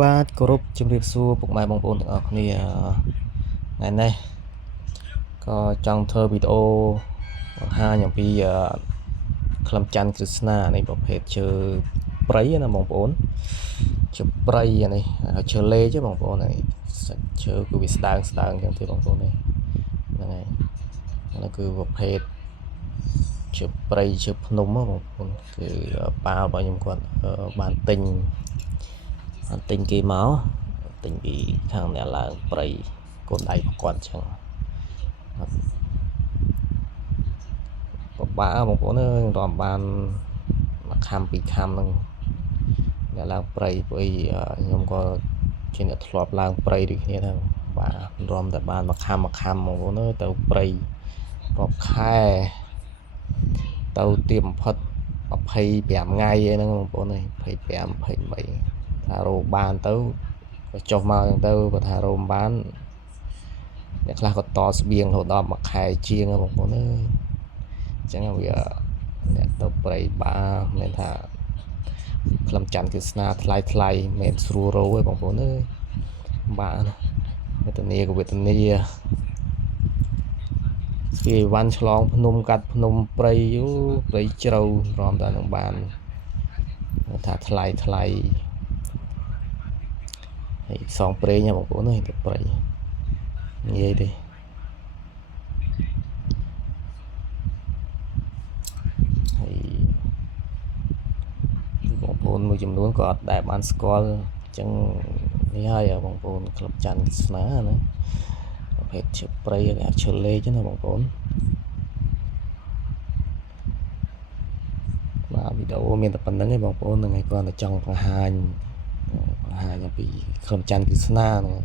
បាទគោរពជំរាបសួរពុកម៉ែបងប្អូនទាំងអស់គ្នាថ្ងៃនេះក៏ចង់ធ្វើវីដេអូបង្ហាញអំពីខ្លឹមច័ន្ទក្រឹស្នានៃប្រភេទឈើព្រៃណាបងប្អូនឈើព្រៃនេះឈើលេចបងប្អូនហើយសាច់ឈើគឺវាស្ដើងចឹងទេបងប្អូននេះហ្នឹងហើយនេះគឺប្រភេទឈើព្រៃឈើភ្នំបងប្អូនគឺប៉ារបស់ខ្ញុំគាត់បានទិញគេមកទិញពីខាងអ្នកឡើងព្រៃកូនដៃរបស់គាត់អញ្ចឹងពិបាកបងប្អូនអើយរំបានមួយខាំពីរខាំហ្នឹងអ្នកឡើងព្រៃព្រោះខ្ញុំក៏ជាអ្នកធ្លាប់ឡើងព្រៃដូចគ្នាដែរបាទរំតែបានមួយខាំបងប្អូនអើយទៅព្រៃរាប់ខែទៅទៀបបំផុត25ថ្ងៃអីហ្នឹងបងប្អូនអើយ25 23ថារោបានទៅក៏ចុះមកអញ្ចឹងទៅបើថារោមបានអ្នកខ្លះក៏តស្បៀងរហូតដល់មួយខែជាងបងប្អូនអើយអញ្ចឹងវាអ្នកទៅព្រៃបាមានថាខ្លឹមច័ន្ទក្រឹស្នាថ្លៃមិនស្រួលរោទេបងប្អូនអើយបាទវេទនាក៏វេទនាស្គីវ៉ាន់ឆ្លងភ្នំកាត់ភ្នំព្រៃព្រៃជ្រៅរំតែនឹងបានថាថ្លៃហើយផ្សងព្រេងបងប្អូនអើយទៅព្រៃងាយទេហើយបងប្អូនមួយចំនួនក៏អត់ដែលបានស្គាល់អញ្ចឹងនេះហើយបងប្អូនក្លឹបច័ន្ទក្រឹស្នាណាប្រភេទឈើព្រៃគេឈើលេចណាបងប្អូនបាទវីដេអូមានតែប៉ុណ្្នឹងឯងបងប្អូនហ្នឹងឯងគ្រាន់តែចង់បង្ហាញអំពីក្លឹបច័ន្ទក្រឹស្នាហ្នឹង